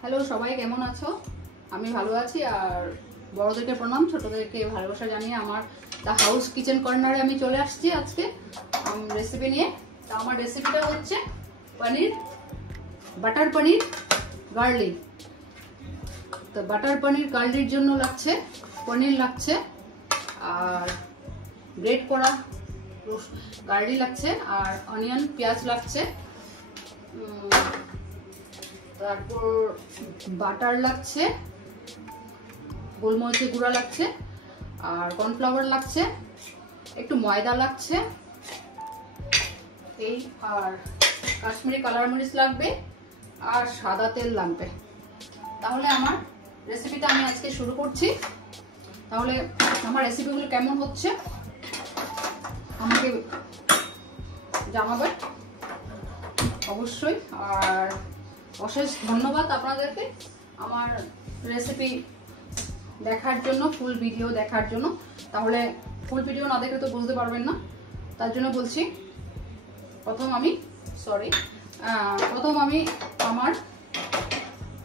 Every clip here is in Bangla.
হ্যালো সবাই, কেমন আছো? আমি ভালো আছি। আর বড়দেরকে প্রণাম, ছোটদেরকে ভালোবাসা জানিয়ে আমার দ্য হাউস কিচেন কর্নারে আমি চলে আসছি আজকে রেসিপি নিয়ে। তো আমার রেসিপিটা হচ্ছে পনির, বাটার পনির গার্লিক। তো বাটার পনির গার্লির জন্য লাগছে পনির লাগছে, আর গ্রেট করা গার্লিক লাগছে, আর অনিয়ন পেঁয়াজ লাগছে, তারপর বাটার লাগছে, গোলমরিচের গুঁড়া লাগছে, আর কর্নফ্লাওয়ার লাগছে, একটু ময়দা লাগছে এই, আর কাশ্মীরি কালার মরিচ লাগবে, আর সাদা তেল লাগবে। তাহলে আমার রেসিপিটা আমি আজকে শুরু করছি। তাহলে আমার রেসিপিগুলো কেমন হচ্ছে আমাকে জানাবেন অবশ্যই। আর অশেষ ধন্যবাদ আপনাদেরকে আমার রেসিপি দেখার জন্য, ফুল ভিডিও দেখার জন্য। তাহলে ফুল ভিডিও না দেখলে তো বুঝতে পারবেন না, তার জন্য বলছি। প্রথম আমি আমার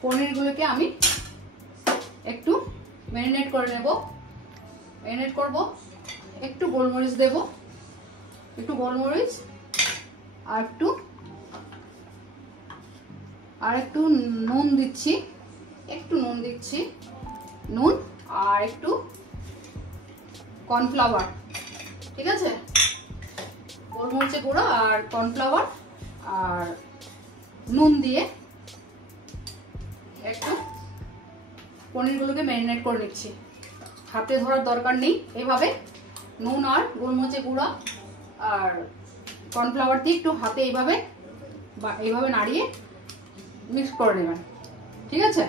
পনিরগুলোকে আমি একটু ম্যারিনেট করে নেব। ম্যারিনেট করব, একটু গোলমরিচ দেব, একটু গোলমরিচ, আর একটু নুন দিচ্ছি, নুন আর একটু কর্নফ্লাওয়ার। ঠিক আছে, গোলমরিচের গুঁড়ো আর কর্নফ্লাওয়ার আর নুন দিয়ে একটু পনিরগুলোকে ম্যারিনেট করে নিচ্ছি। হাতে ধরার দরকার নেই, এভাবে নুন আর গোলমরিচের গুঁড়া আর কর্নফ্লাওয়ার দিয়ে একটু হাতে এইভাবে নাড়িয়ে মিক্স করে নেবেন। ঠিক আছে,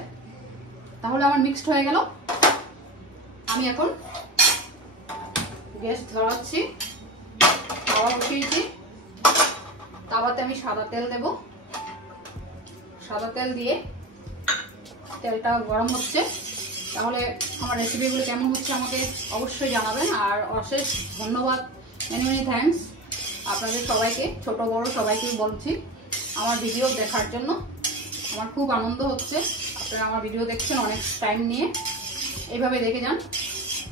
তাহলে আমার মিক্সড হয়ে গেল। আমি এখন গ্যাস ধরাচ্ছি, তাওয়া বসিয়েছি। তাওয়াতে আমি সাদা তেল দেব। সাদা তেল দিয়ে তেলটা গরম হচ্ছে। তাহলে আমার রেসিপিগুলো কেমন হচ্ছে আমাকে অবশ্যই জানাবেন। আর অশেষ ধন্যবাদ, মেনি থ্যাঙ্কস আপনাদের সবাইকে, ছোট বড় সবাইকে বলছি আমার ভিডিও দেখার জন্য। আমার খুব আনন্দ হচ্ছে আপনারা আমার ভিডিও দেখছেন অনেক টাইম নিয়ে, এইভাবে দেখে যান,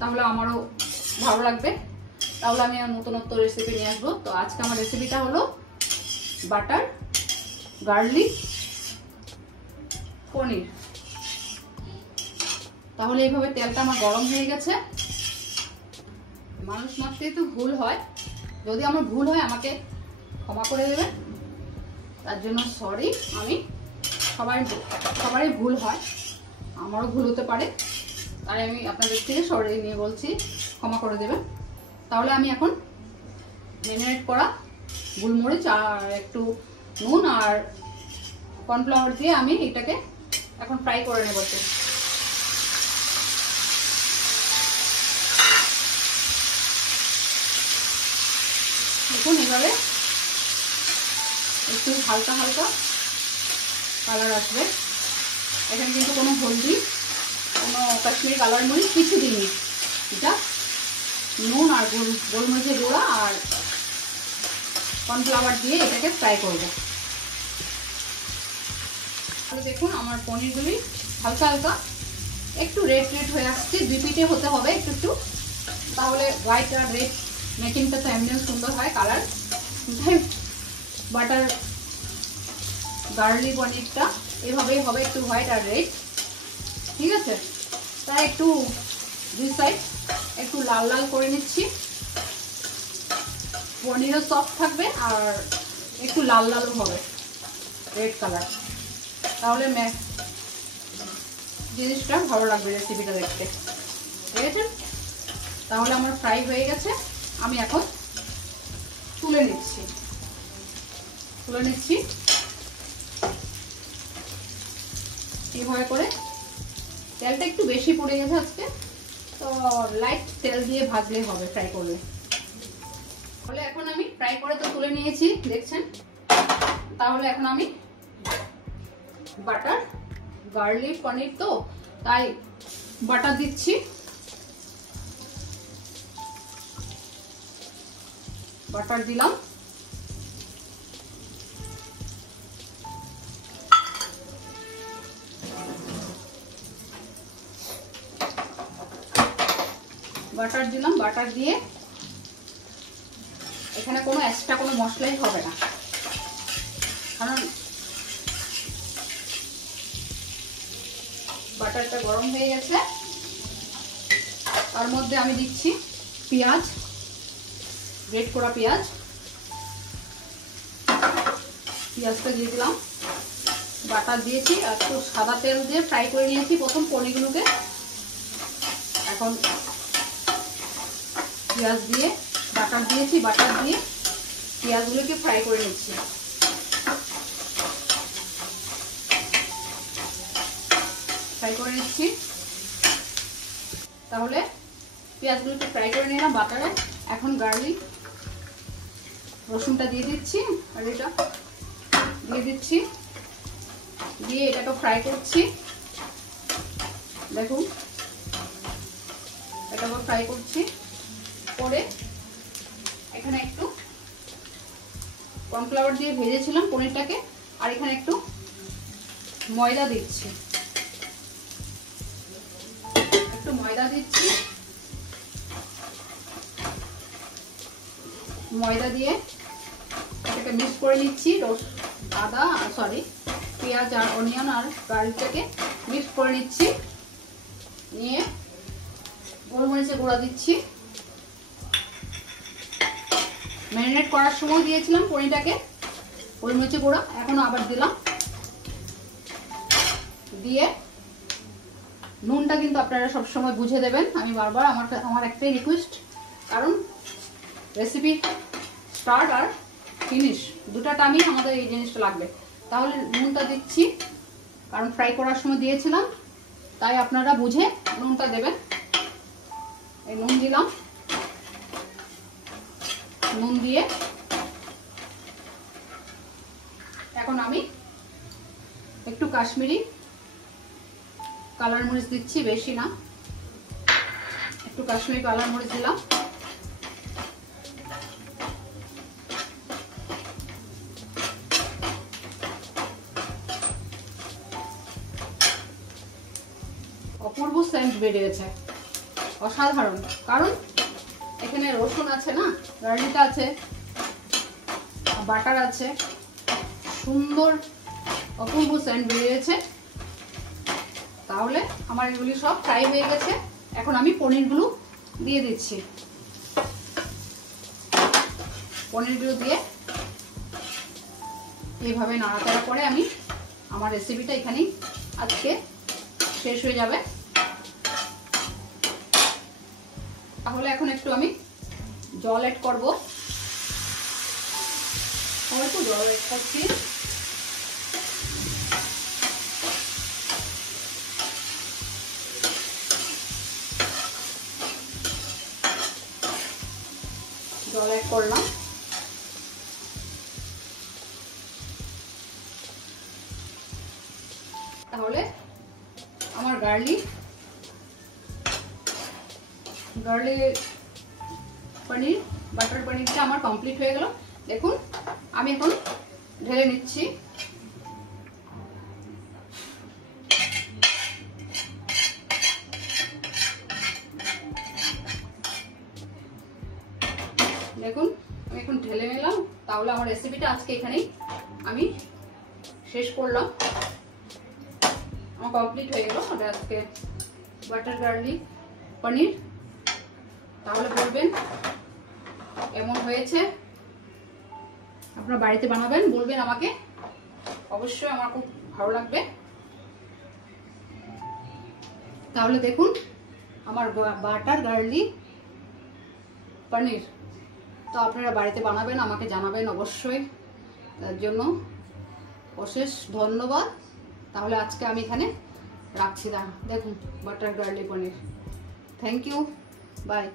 তাহলে আমারও ভালো লাগবে। তাহলে আমি নতুনত্ব রেসিপি নিয়ে আসবো। তো আজকে আমার রেসিপিটা হলো বাটার গার্লিক পনির। তাহলে এইভাবে তেলটা আমার গরম হয়ে গেছে। মানুষ মাত্রই তো ভুল হয়, যদি আমার ভুল হয় আমাকে ক্ষমা করে দেবেন, তার জন্য সরি। আমি সবারই ভুল হয়, আমারও ভুল হতে পারে, তাই আমি আপনাদের থেকে সরি নিয়ে বলছি, ক্ষমা করে দেবেন। তাহলে আমি এখন ম্যারিনেট করা গোলমরিচ আর একটু নুন আর কর্নফ্লাওয়ার দিয়ে আমি এটাকে এখন ফ্রাই করে নেব। দেখুন এইভাবে একটু হালকা হালকা কালার আসবে। এখানে কিন্তু কোনো হলদি, কোনো কাশ্মীরি কালার মরিচ কিছু দিইনি, এটা নুন আর গোলমরিচের গুঁড়া আর কর্নফ্লাওয়ার দিয়ে এটাকে ফ্রাই করব। দেখুন আমার পনিরগুলি হালকা হালকা একটু রেড হয়ে আসছে। দুই পিঠে হতে হবে একটু, তাহলে হোয়াইট আর রেড মেকিংটা তো এমনি সুন্দর হয় কালার। বাটার গার্লিক পনিরটা এভাবেই হবে, একটু হোয়াইট আর রেড। ঠিক আছে, তাই একটু দুই সাইড একটু লাল লাল করে নিচ্ছি। পনিরও সফট থাকবে আর একটু লাল লালও হবে, রেড কালার। তাহলে জিনিসটা ভালো লাগবে রেসিপিটা দেখতে। ঠিক আছে, তাহলে আমার ফ্রাই হয়ে গেছে। আমি এখন তুলে নিচ্ছি। এইভাবে করে তেলটা একটু বেশি পড়ে গেছে আজকে, তো লাইট তেল দিয়ে ভাজলে হবে ফ্রাই করলে। তাহলে এখন আমি ফ্রাই করে তো তুলে নিয়েছি, দেখছেন। তাহলে এখন আমি বাটার গার্লিক পনির, তো তাই বাটার দিচ্ছি। বাটার দিলাম, বাটার দিলাম। বাটার দিয়ে এখানে কোনো এক্সট্রা কোনো মশলাই হবে না, কারণ বাটারটা গরম হয়ে গেছে। তার মধ্যে আমি দিচ্ছি পেঁয়াজ, গ্রেট করা পেঁয়াজ। পেঁয়াজটা দিয়ে দিলাম, বাটার দিয়েছি, আর একটু সাদা তেল দিয়ে ফ্রাই করে নিয়েছি প্রথম পনিরগুলোকে। এখন পেঁয়াজ দিয়ে বাটার দিয়েছি, বাটার দিয়ে পেঁয়াজগুলোকে ফ্রাই করে নিচ্ছি। ফ্রাই করে নিচ্ছি। তাহলে পেঁয়াজগুলোকে ফ্রাই করে নিলাম বাটারে। এখন গার্লিক রসুনটা দিয়ে দিচ্ছি, আর এটা দিয়ে দিচ্ছি, দিয়ে এটাকে ফ্রাই করছি। দেখুন এটাকে ফ্রাই করছি। পরে এখানে একটু কর্নফ্লাওয়ার দিয়ে ভেজেছিলাম পনিরটাকে, আর এখানে একটু ময়দা দিচ্ছি, একটু ময়দা দিচ্ছি। ময়দা দিয়ে এটাকে মিক্স করে নিচ্ছি। পেঁয়াজ আর অনিয়ন আর গার্লিকটাকে মিক্স করে নিচ্ছি। নিয়ে গোলমরিচের গুঁড়া দিচ্ছি। ম্যারিনেট করার সময় দিয়েছিলাম পনিরটাকে গোলমরিচের গুঁড়া, এখন আবার দিলাম। দিয়ে নুনটা কিন্তু আপনারা সবসময় বুঝে দেবেন। আমি বারবার আমার একটাই রিকোয়েস্ট, কারণ রেসিপি স্টার্ট আর ফিনিশ দুটা টাইমই আমাদের এই জিনিসটা লাগবে। তাহলে নুনটা দিচ্ছি, কারণ ফ্রাই করার সময় দিয়েছিলাম, তাই আপনারা বুঝে নুনটা দেবেন। এই নুন দিলাম। নুন দিয়ে এখন আমি একটু কাশ্মীরি কালার মরিচ দিচ্ছি, বেশি না, একটু কাশ্মীরি কালার মরিচ দিলাম। অপূর্ব সেন্ট বেড়ে গেছে, অসাধারণ। কারণ এখানে রসুন আছে না, গার্লিক আছে, বাটার আছে, সুন্দর অপূর্ব সেন্ট বেড়ে গেছে। তাহলে আমার এগুলি সব ফ্রাই হয়ে গেছে। এখন আমি পনিরগুলো দিয়ে দিচ্ছি। পনিরগুলো দিয়ে এইভাবে নাড়াচাড়া করে আমার রেসিপিটা এখানেই আজকে শেষ হয়ে যাবে। তাহলে এখন একটু আমি জল অ্যাড করব। অল্প জল অ্যাড করছি। জল অ্যাড করলাম। তাহলে আমার গার্লিক পনির বাটার পনিরটা আমার কমপ্লিট হয়ে গেল। দেখুন আমি এখন ঢেলে নিচ্ছি। দেখুন আমি এখন ঢেলে নিলাম। তাহলে আমার রেসিপিটা আজকে এখানেই আমি শেষ করলাম। আমার কমপ্লিট হয়ে গেল আজকে বাটার গার্লিক পনির। তাহলে বলবেন কেমন হয়েছে, আপনারা বাড়িতে বানাবেন, বলবেন আমাকে, অবশ্যই আমার খুব ভালো লাগবে। তাহলে দেখুন আমার বাটার গার্লিক পনির, তো আপনারা বাড়িতে বানাবেন, আমাকে জানাবেন অবশ্যই। তার জন্য অশেষ ধন্যবাদ। তাহলে আজকে আমি এখানে রাখছি। দেখুন butter garlic paneer. Thank you, by.